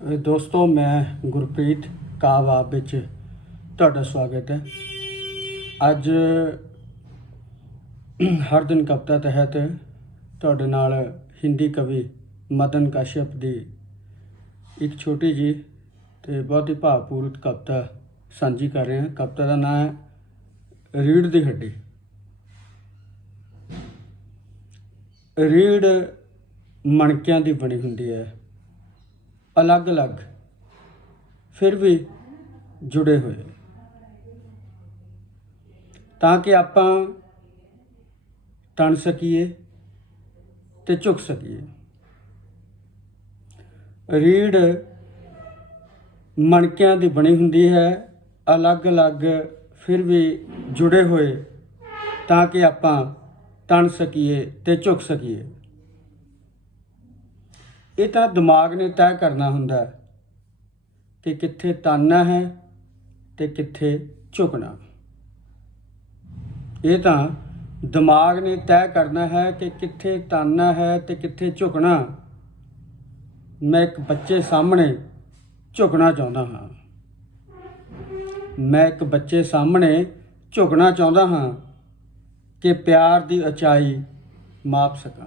ਦੋਸਤੋ, ਮੈਂ ਗੁਰਪ੍ਰੀਤ ਕਾਵਾ ਵਿੱਚ ਤੁਹਾਡਾ ਸਵਾਗਤ ਹੈ। ਅੱਜ ਹਰ ਦਿਨ ਕਵਿਤਾ ਤਹਿਤ ਤੁਹਾਡੇ ਨਾਲ ਹਿੰਦੀ ਕਵੀ ਮਦਨ ਕਾਸ਼ਪ ਦੀ ਇੱਕ ਛੋਟੀ ਜੀ ਤੇ ਬਹੁਤ ਹੀ ਭਾਵਪੂਰਤ ਕਵਿਤਾ ਸਾਂਝੀ ਕਰ ਰਹੇ ਹਾਂ। ਕਵਿਤਾ ਦਾ ਨਾਮ ਹੈ ਰੀੜ ਦੀ ਹੱਡੀ। ਰੀੜ ਮਣਕਿਆਂ ਦੀ ਬਣੀ ਹੁੰਦੀ ਹੈ। ਅਲੱਗ-ਅਲੱਗ, ਫਿਰ ਵੀ ਜੁੜੇ ਹੋਏ ਤਾਂ ਕਿ ਆਪਾਂ ਤਣ ਸਕੀਏ ਤੇ ਝੁਕ ਸਕੀਏ। ਰੀੜ ਮਣਕਿਆਂ ਦੀ ਬਣੀ ਹੁੰਦੀ ਹੈ, ਅਲੱਗ-ਅਲੱਗ, ਫਿਰ ਵੀ ਜੁੜੇ ਹੋਏ, ਤਾਂ ਕਿ ਆਪਾਂ ਤਣ ਸਕੀਏ ਤੇ ਝੁਕ ਸਕੀਏ। ਇਹ ਤਾਂ ਦਿਮਾਗ ਨੇ ਤੈਅ ਕਰਨਾ ਹੁੰਦਾ ਕਿ ਕਿੱਥੇ ਤਾਨਾ ਹੈ ਤੇ ਕਿੱਥੇ ਝੁਕਣਾ। ਇਹ ਤਾਂ ਦਿਮਾਗ ਨੇ ਤੈਅ ਕਰਨਾ ਹੈ ਕਿ ਕਿੱਥੇ ਤਾਨਾ ਹੈ ਤੇ ਕਿੱਥੇ ਝੁਕਣਾ। ਮੈਂ ਇੱਕ ਬੱਚੇ ਸਾਹਮਣੇ ਝੁਕਣਾ ਚਾਹੁੰਦਾ ਹਾਂ। ਮੈਂ ਇੱਕ ਬੱਚੇ ਸਾਹਮਣੇ ਝੁਕਣਾ ਚਾਹੁੰਦਾ ਹਾਂ ਕਿ ਪਿਆਰ ਦੀ ਉਚਾਈ ਮਾਪ ਸਕਾਂ।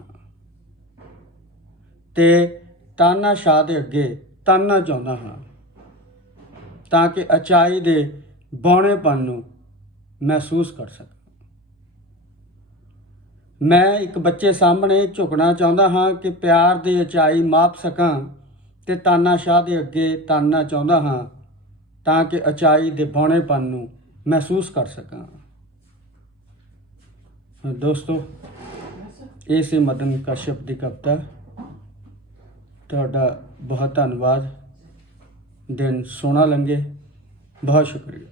ਤੇ ਤਾਨਾ ਸ਼ਾਹ ਦੇ ਅੱਗੇ ਤਾਨਾ ਚਾਹੁੰਦਾ ਹਾਂ, ਤਾਂ ਕਿ ਅਚਾਈ ਦੇ ਬੌਣੇਪਨ ਨੂੰ ਮਹਿਸੂਸ ਕਰ ਸਕਾਂ। ਮੈਂ ਇੱਕ ਬੱਚੇ ਸਾਹਮਣੇ ਝੁਕਣਾ ਚਾਹੁੰਦਾ ਹਾਂ ਕਿ ਪਿਆਰ ਦੀ ਅਚਾਈ ਮਾਪ ਸਕਾਂ ਤੇ ਤਾਨਾਸ਼ਾਹ ਦੇ ਅੱਗੇ ਤਾਨਾ ਚਾਹੁੰਦਾ ਹਾਂ, ਤਾਂ ਕਿ ਅਚਾਈ ਦੇ ਬੌਣੇਪਨ ਨੂੰ ਮਹਿਸੂਸ ਕਰ ਸਕਾਂ। ਦੋਸਤੋ, ਇਹ ਸੀ ਮਦਨ ਕਸ਼ਪ ਦੀ ਕਵਿਤਾ। ਤੁਹਾਡਾ ਬਹੁਤ ਧੰਨਵਾਦ। ਦਿਨ ਸੋਹਣਾ ਲੰਘੇ। ਬਹੁਤ ਸ਼ੁਕਰੀਆ।